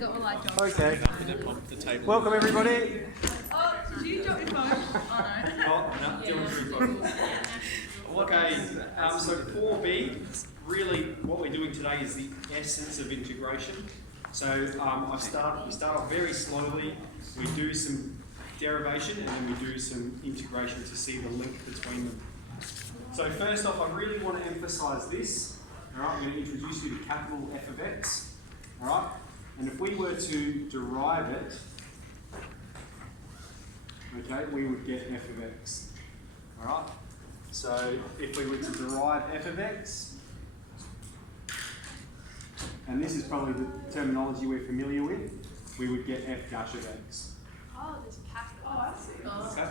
Okay. Welcome everybody. Oh, did you drop your phone? Oh no. No, Dylan's phone. Okay, so 4B, really what we're doing today is the essence of integration. So we start off very slowly, we do some derivation and then we do some integration to see the link between them. So first off, I really want to emphasise this. Alright, I'm going to introduce you to capital F of x. Alright, and if we were to derive it, okay, we would get f of x. Alright, so if we were to derive f of x, and this is probably the terminology we're familiar with, we would get f dash of x. Oh, there's a capital. Oh, I see. Okay?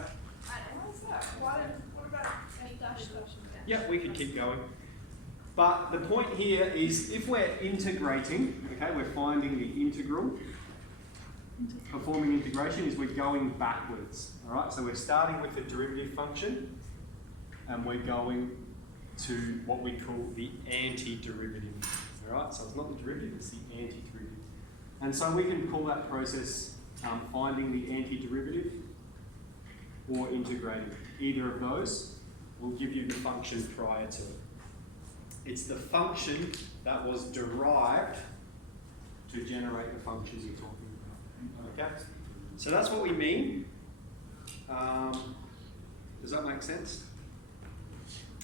What's that? What about f dash dash? Yeah, we could keep going. But the point here is if we're integrating, okay, we're finding the integral. Performing integration is we're going backwards. Alright, so we're starting with the derivative function and we're going to what we call the antiderivative. Alright, so it's not the derivative, it's the antiderivative. And so we can call that process finding the antiderivative or integrating. Either of those will give you the function prior to it. It's the function that was derived to generate the function you're talking about. Okay? So that's what we mean. Does that make sense?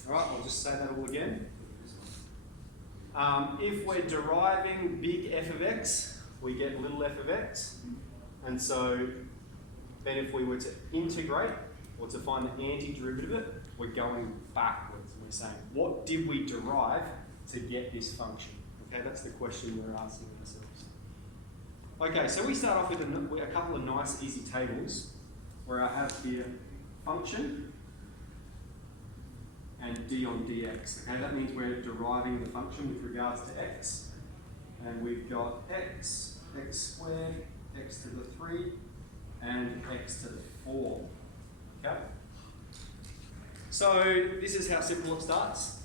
Alright, I'll just say that all again. If we're deriving big f of x, we get little f of x. And so then if we were to integrate or to find the antiderivative of it, we're going backwards. We're saying, what did we derive to get this function? Okay, that's the question we're asking ourselves. Okay, so we start off with a couple of nice easy tables where I have here function and d on dx. Okay, that means we're deriving the function with regards to x. And we've got x, x squared, x to the 3, and x to the 4. Okay? So this is how simple it starts.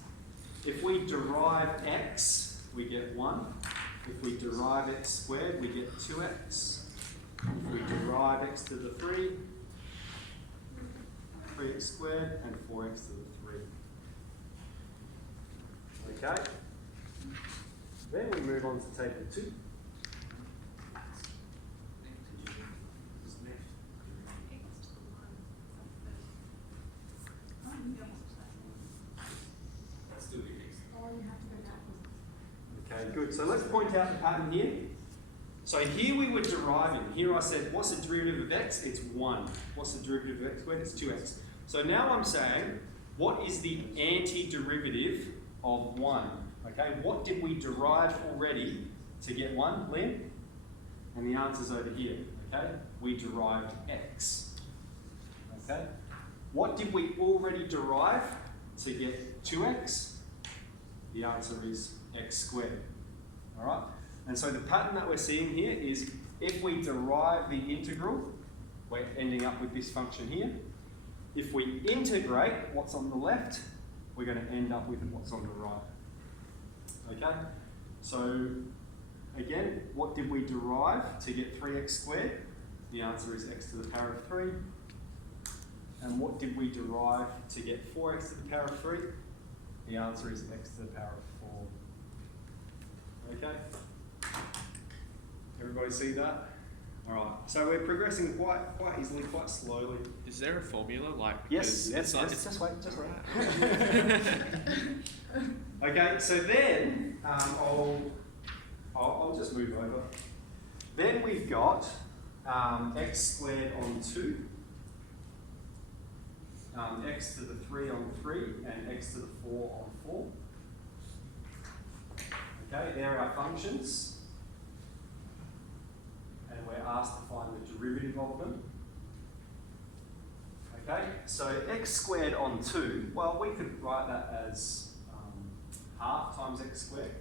If we derive x, we get 1. If we derive x squared, we get 2x. If we derive x to the 3, 3x squared, and 4x to the 3. Okay? Then we move on to table 2. Okay, good. So let's point out the pattern here. So here we were deriving. Here I said, what's the derivative of x? It's 1. What's the derivative of x squared? It's 2x. So now I'm saying, what is the antiderivative of 1? Okay, what did we derive already to get 1, Lynn? And the answer's over here. Okay, we derived x. Okay, what did we already derive to get 2x? The answer is x squared. Alright? And so the pattern that we're seeing here is if we derive the integral, we're ending up with this function here. If we integrate what's on the left, we're going to end up with what's on the right. Okay? So again, what did we derive to get 3x squared? The answer is x to the power of 3. And what did we derive to get 4x to the power of 3? The answer is x to the power of 4. Okay? Everybody see that? Alright, so we're progressing quite easily, quite slowly. Is there a formula like? Yes, it's just wait. Okay, so then I'll just move over. Then we've got x squared on 2, x to the 3 on 3, and x to the 4 on 4. Okay, they're our functions. And we're asked to find the derivative of them. Okay, so x squared on 2, well, we could write that as half times x squared.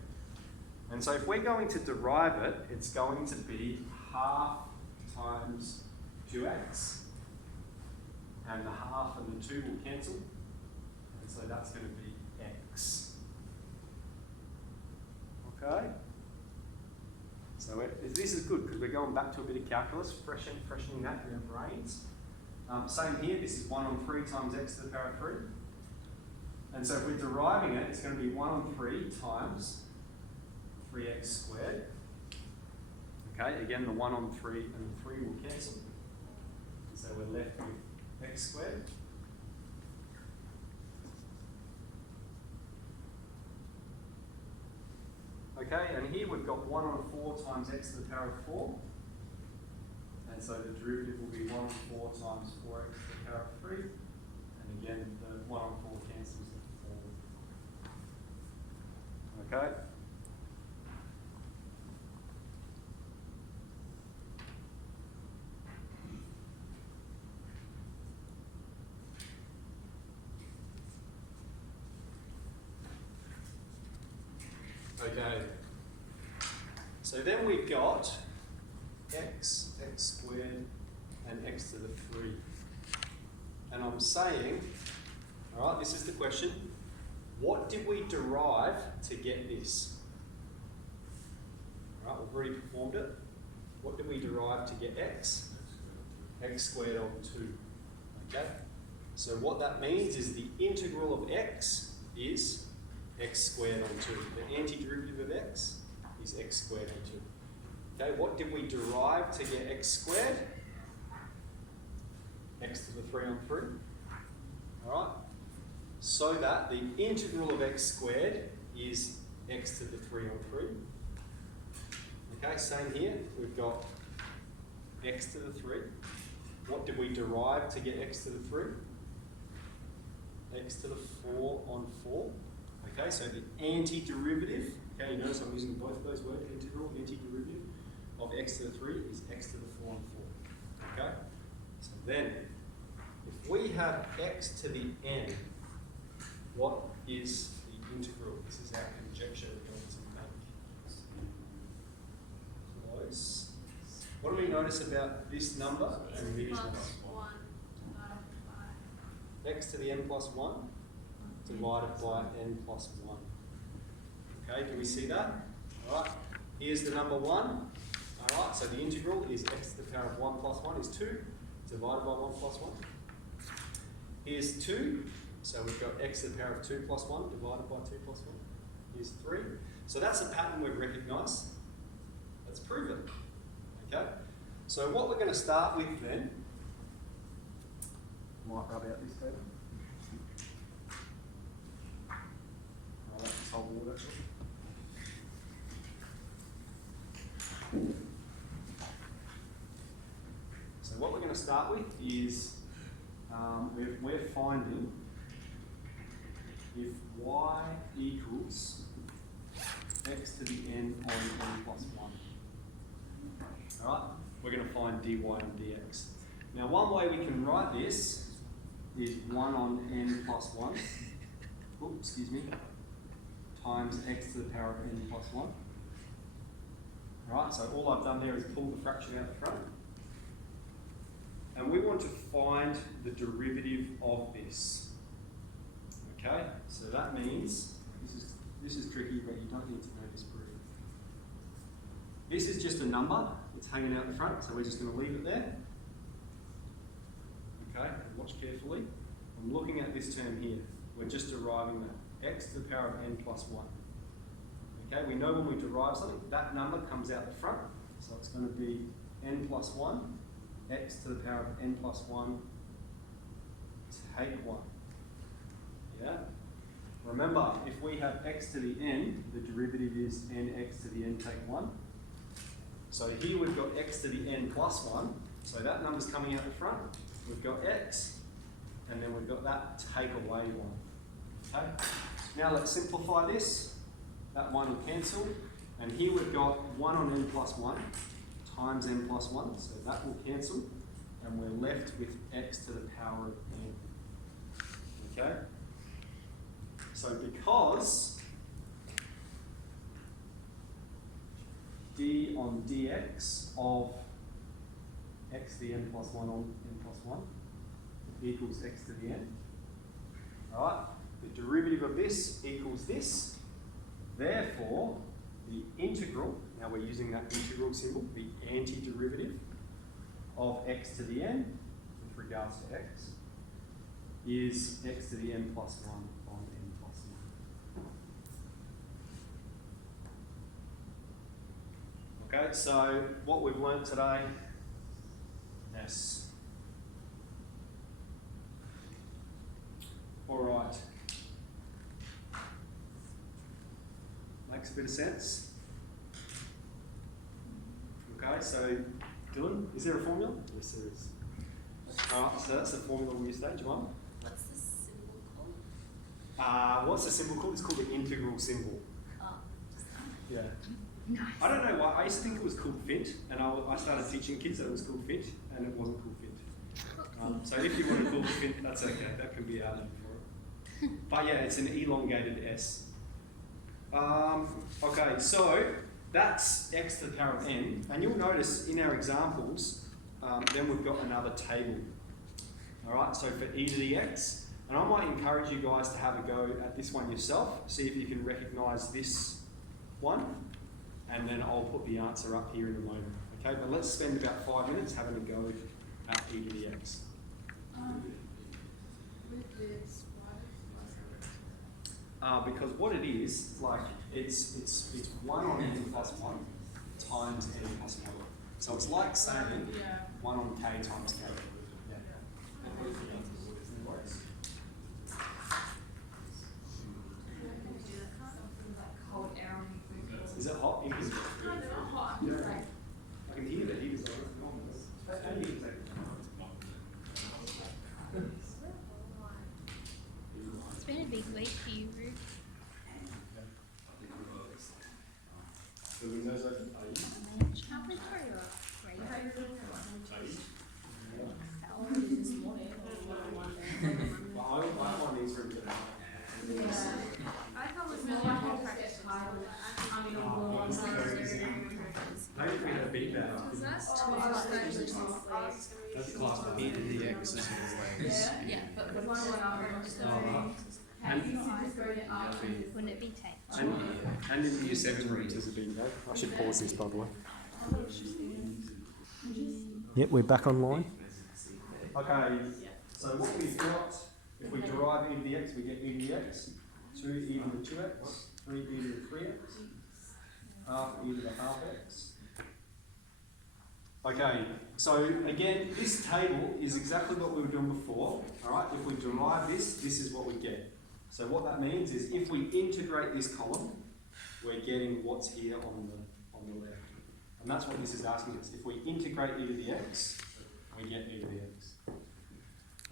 And so if we're going to derive it, it's going to be half times 2x. And the half and the 2 will cancel. And so that's going to be x. Okay? So this is good because we're going back to a bit of calculus, freshening that in our brains. Same here, this is 1 on 3 times x to the power of 3. And so if we're deriving it, it's going to be 1 on 3 times 3x squared. Okay, again the 1 on 3 and the 3 will cancel. So we're left with x squared. Okay, and here we've got 1 on 4 times x to the power of 4. And so the derivative will be 1 on 4 times 4x to the power of 3. And again, the 1 on 4 cancels the 4. Okay? Okay. So then we've got x squared, and x to the 3. And I'm saying, all right, this is the question. What did we derive to get this? All right, we've already performed it. What did we derive to get x? X squared over 2. Okay? So what that means is the integral of x is x squared on 2. The antiderivative of x is x squared on 2. Okay, what did we derive to get x squared? X to the 3 on 3. Alright? So that the integral of x squared is x to the 3 on 3. Okay, same here. We've got x to the 3. What did we derive to get x to the 3? X to the 4 on 4. Okay, so the antiderivative, okay, you notice I'm using both of those words, integral, antiderivative of x to the 3 is x to the 4 on 4. Okay? So then, if we have x to the n, what is the integral? This is our conjecture we're going to make. Close. What do we notice about this number and these numbers? X to the n plus 1 divided by n plus 1. Okay, do we see that? Alright, here's the number 1. Alright, so the integral is x to the power of 1 plus 1 is 2, divided by 1 plus 1. Here's 2, so we've got x to the power of 2 plus 1 divided by 2 plus 1. Here's 3. So that's a pattern we've recognised. Let's prove it. Okay, so what we're going to start with then, might rub out this table. I'll let this hold water. So what we're going to start with is we're finding if y equals x to the n on n plus 1. Alright, we're going to find dy and dx. Now one way we can write this is 1 on n plus 1, oops, excuse me, times x to the power of n plus 1. Alright, so all I've done there is pull the fraction out the front. And we want to find the derivative of this. Okay, so that means, this is tricky, but you don't need to know this proof. This is just a number, it's hanging out the front, so we're just going to leave it there. Okay, and watch carefully. I'm looking at this term here. We're just deriving that. X to the power of n plus 1. Okay, we know when we derive something, that number comes out the front. So it's going to be n plus 1, x to the power of n plus 1, take 1. Yeah? Remember, if we have x to the n, the derivative is nx to the n take 1. So here we've got x to the n plus 1. So that number's coming out the front. We've got x, and then we've got that take away 1. Okay? Now let's simplify this. That 1 will cancel. And here we've got 1 on n plus 1 times n plus 1. So that will cancel. And we're left with x to the power of n. Okay? So because d on dx of x to the n plus 1 on n plus 1 equals x to the n. Alright, the derivative of this equals this. Therefore, the integral, now we're using that integral symbol, the antiderivative of x to the n with regards to x is x to the n plus 1 on n plus 1. Okay, so what we've learnt today, yes. All right. Makes a bit of sense. Okay, so Dylan, is there a formula? Yes, there is. Alright, so that's the formula we use today. Do you mind? What's the symbol called? What's the symbol called? It's called the integral symbol. Oh, Yeah. nice. I don't know why. I used to think it was called fit, and I started teaching kids that it was called fit, and it wasn't called fit. So if you want to call it fit, that's okay. That could be our name for it. But yeah, it's an elongated S. Okay, so that's x to the power of n, and you'll notice in our examples, then we've got another table. All right, so for e to the x, and I might encourage you guys to have a go at this one yourself, see if you can recognise this one, and then I'll put the answer up here in a moment. Okay, but let's spend about 5 minutes having a go at e to the x. With this, Because what it is, like, it's 1 on n plus 1 times n plus 1. So it's like saying 1 on k times k. Yeah. cold air. Is it hot in here? No, they're not hot. Yeah. Like, I can hear the heaters on. And heaters, like- It's been a big week for you, Ruth. The windows open. Halfway through your grade. how you're doing But I find these rooms are I thought it was really hard to practice tile. I mean, Maybe if we had a beat back. That's That's class. E to the x is always. Yeah, But the one went out, so. And- You just go to up. wouldn't it be tape? And in year 7 rooms as a beat back. I should pause this, by the way. Yep, we're back online. Okay, so what we've got, if we derive e to the x, we get e to the x, 2 e to the 2x, 3 e to the 3x, half e to the half x. Okay, so again, this table is exactly what we were doing before, alright? If we derive this is what we get. So what that means is if we integrate this column, we're getting what's here on the left. And that's what this is asking us. If we integrate e to the x, we get e to the x.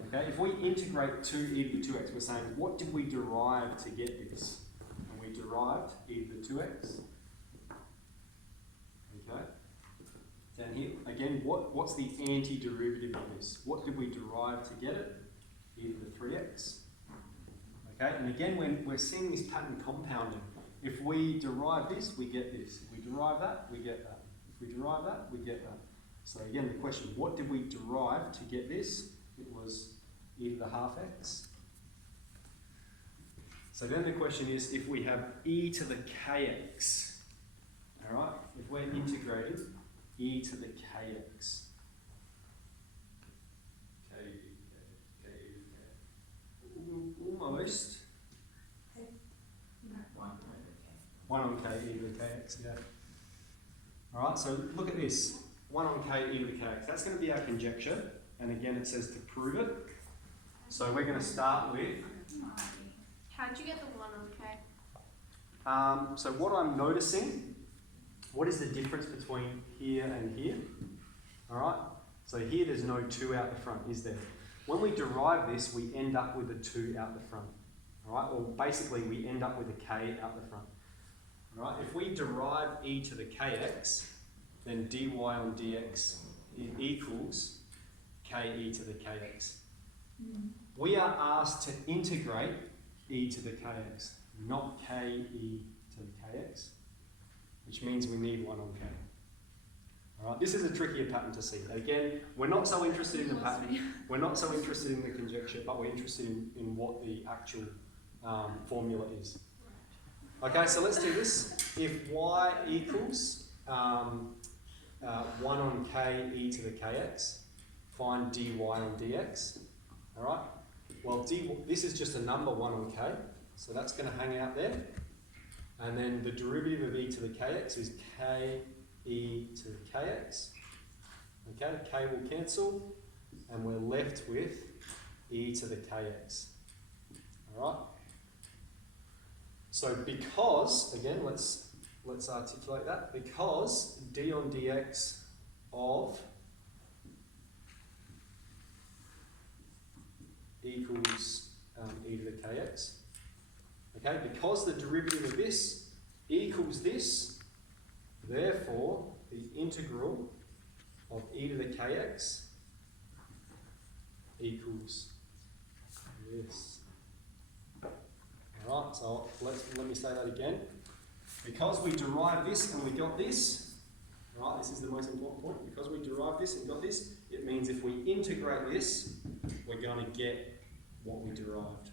Okay, if we integrate 2e to the 2x, we're saying, what did we derive to get this? And we derived e to the 2x. Okay. Down here, again, what's the antiderivative of this? What did we derive to get it? E to the 3x. Okay, and again, when we're seeing this pattern compounding, if we derive this, we get this. If we derive that, we get that. If we derive that, we get that. So again, the question, what did we derive to get this? It was e to the half x. So then the question is, if we have e to the kx, all right, if we're integrated e to the kx, almost 1 on k e to the kx, yeah. All right, so look at this, 1 on k e to the kx. That's going to be our conjecture, and again it says to prove it. So we're going to start with, How'd you get the one on K? so what I'm noticing, what is the difference between here and here? All right, so here there's no 2 out the front, is there? When we derive this, we end up with a 2 out the front. All right, or basically we end up with a k out the front. All right, if we derive e to the kx, then dy on dx equals ke to the kx. We are asked to integrate e to the kx, not ke to the kx, which means we need 1 on k. All right, this is a trickier pattern to see. Again, we're not so interested in the pattern, we're not so interested in the conjecture, but we're interested in what the actual formula is. Okay, so let's do this. If y equals 1 on k e to the kx, find dy on dx. All right. Well, this is just a number 1 on k, so that's going to hang out there. And then the derivative of e to the kx is k e to the kx. Okay, k will cancel, and we're left with e to the kx. All right. So because, again, let's articulate that. Because d on dx of equals e to the kx. Okay, because the derivative of this equals this, therefore the integral of e to the kx equals this. Alright, so let me say that again. Because we derived this and we got this, right, this is the most important point. Because we derived this and got this, it means if we integrate this, we're going to get what we derived.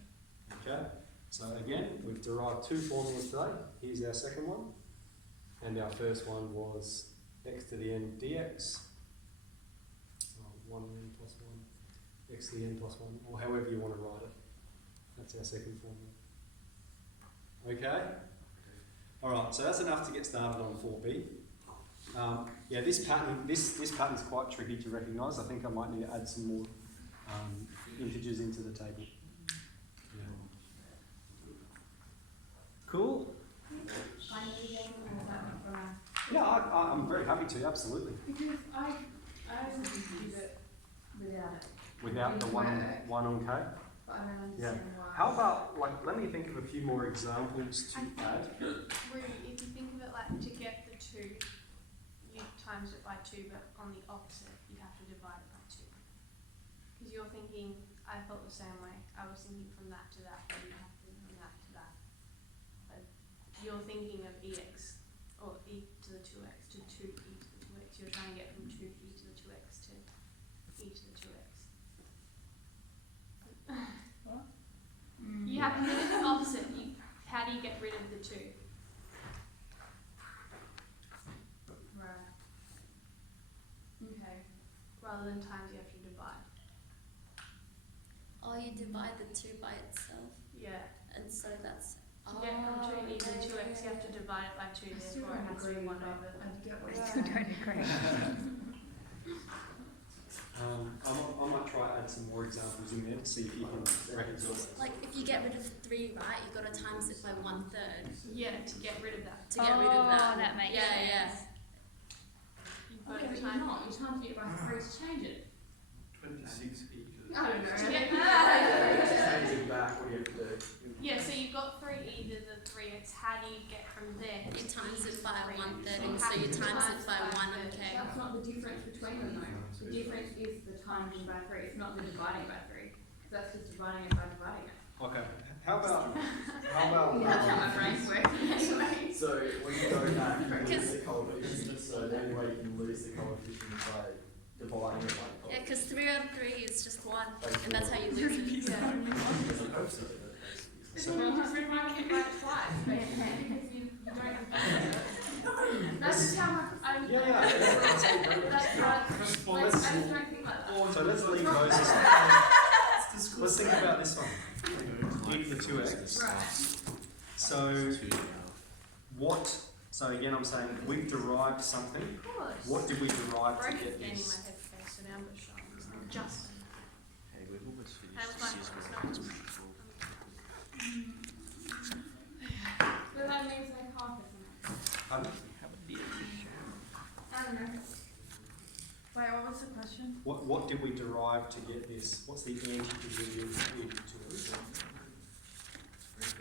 Okay? So again, we've derived 2 formulas today. Here's our second one. And our first one was x to the n dx. 1 n plus 1, x to the n plus 1, or however you want to write it. That's our second formula. Okay? Alright, so that's enough to get started on 4b. Yeah, this pattern is quite tricky to recognise. I think I might need to add some more integers into the table. Yeah. Cool? Yeah, I'm very happy to, absolutely. Because I would do it without it. Without the one on K? But I don't understand why. How about, like, let me think of a few more examples to add. Really, if you think of it like to get the 2, you times it by 2, but on the opposite, you have to divide it by 2. Because you're thinking, I felt the same way. I was thinking from that to that, but you have to from that to that. But you're thinking of ex, or e to the 2x to 2e to the 2x. You're trying to get from 2e to the 2x to e to the 2x. You have to do the opposite. How do you get rid of the 2? Right. Okay. Rather than times, you have to divide. Oh, you divide the 2 by itself, Yeah. and so that's. To get from 2e to 2x, you have to divide it by 2, therefore it has to be 1 over. I still don't agree. I might try and add some more examples in there to see if you can reconcile. Like, if you get rid of 3, right, you've got to times it by 1/3 Yeah, to get rid of that. to get rid of that. Oh, that makes yeah, sense. You Okay, put but a you're time. not. You're times it by 3 to change it. 26 each. I don't know. To get Change it back, what do you have to do? Yeah, so you've got 3e to the 3x. How do you get from there? You times it by 1/3, You so have you to times times it by by 1 on third. K. That's not the difference between them though. The difference is the timing by 3. It's not the dividing by 3. That's just dividing it by dividing it. Okay. How about That's how my brain's working anyway. So when you go back, you lose Because- the coefficient. So the only way you can lose the coefficient is by dividing it by the Yeah, coefficient. because 3 on 3 is just 1, and that's how you lose it. Yeah. But then you just rewrite it by twice, basically, because you don't have That's just how I'm. yeah. That's right. Well, I let's, just don't think like that. so let's leave those aside. Let's think about this one. E to the 2x. Right. So so again I'm saying we've derived something. Of course. What did we derive to Broke get it in my this? head face, so now I'm just showing this. I'm just. Hey, we've almost finished Have the fun. season. It's not- It's beautiful. So that means like half, isn't it? Pardon? I don't know. Wait, what was the question? What did we derive to get this? What's the antiderivative of e to 2x?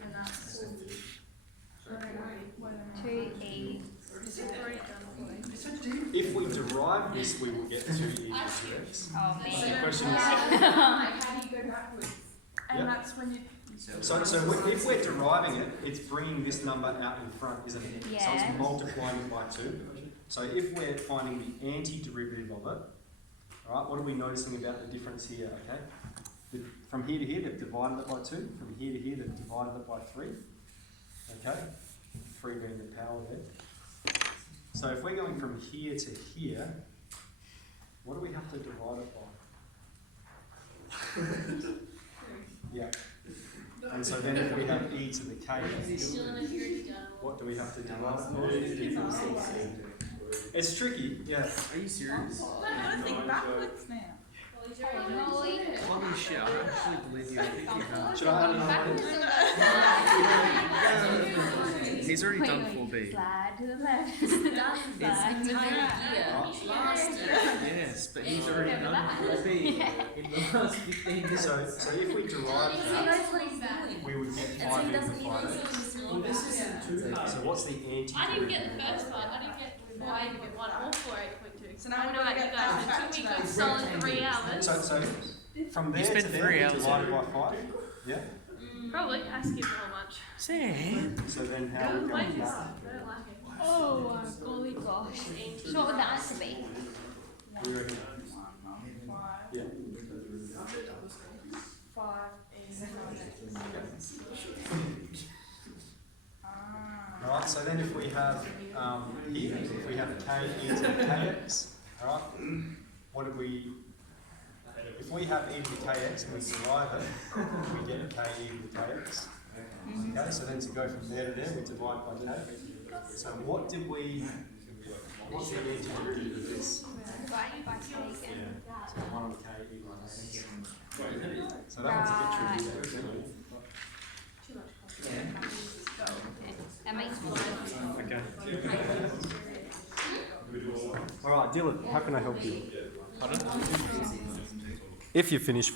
And that's I don't know. 2e. It's already done. If we derive this, we will get 2e to 2x. Oh, The man. question is, Like, how do you go backwards? And Yep. that's when you. so if we're deriving it, it's bringing this number out in front, isn't it? So Yeah. it's multiplying it by 2. So if we're finding the antiderivative of it, alright, what are we noticing about the difference here, okay? From here to here, they've divided it by 2. From here to here, they've divided it by 3. Okay? 3 being the power there. So if we're going from here to here, what do we have to divide it by? Yeah. And so then if we have e to the k, what do we have to divide it by? It's tricky, yeah. Are you serious? I've got to think backwards now. Holy shit, I actually believe you. I think you have. Should I add another? He's already done 4B. Slide to the left. It's the done entire year. Last year. Yes, but he's already done 4B in the last 15 years. So if we derive He that, knows what he's doing. we would get And 5 so he into doesn't even 5x. So what's the anti? I didn't get the first part. I didn't get why I didn't get 1 or 4 8.2. So now I we're know gonna that you get guys. back It took me to a good that. solid 3 hours. So from there spent to there, 3 we hours divided on by 5. Yeah. Probably. I skipped a whole bunch. Sam. So then how It we was way going too back? hard. I don't like it. Oh, golly gosh. So what would the answer be? We reckon. Yeah. 5 is Alright, so then if we have here, if we have k e to the kx, alright, what did we, if we have e to the kx and we derive it, we get k e to the kx. Okay, so then to go from there to there, we divide by k. So what did we, what's the integral do to this? divided by k again. So 1 on k e by kx. So that one's a bit tricky there, isn't it? Too much That makes me Okay. Alright, Dylan, how can I help you? Pardon? If you're finished